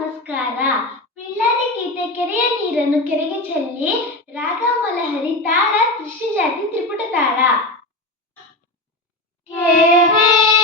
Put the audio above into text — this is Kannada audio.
ನಮಸ್ಕಾರ. ಪಿಳ್ಳಾರಿ ಗೀತೆ ಕೆರೆಯ ನೀರನ್ನು ಕೆರೆಗೆ ಚೆಲ್ಲಿ ರಾಗ ಮಲಹರಿ ತಾಳ ತ್ರಿಶ್ಯ ಜಾತಿ ತ್ರಿಪುಟ ತಾಳ. ಕೆರೆ